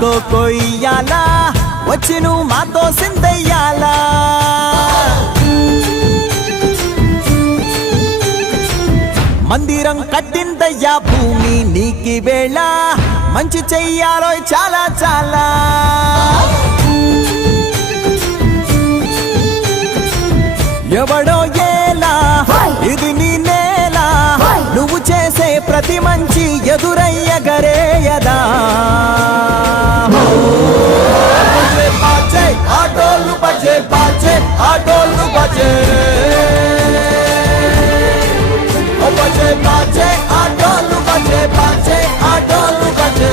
కొయ్యాలా వచ్చి నువ్వు మాతో సిందయ్యాలా మందిరం కట్టిందయ్యా భూమి నీకి వేళ మంచి చెయ్యాలో చాలా చాలా ఎవడో ఏలా ఇది నీ నేల నువ్వు చేసే ప్రతి మంచి ఎదురయ్యగరేయదా ఆటోలు బజే బాజే ఆటోలు బజే బజే బాజే ఆటోలు బజే బాజే ఆటోలు బజే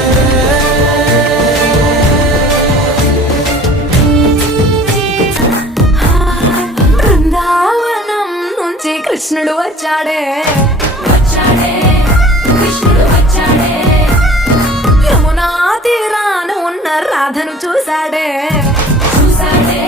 కృష్ణుడు వచ్చాడే వచ్చాడే కృష్ణుడు వచ్చాడే యమునా తీరాన ఉన్న రాధను చూసాడే చూసాడే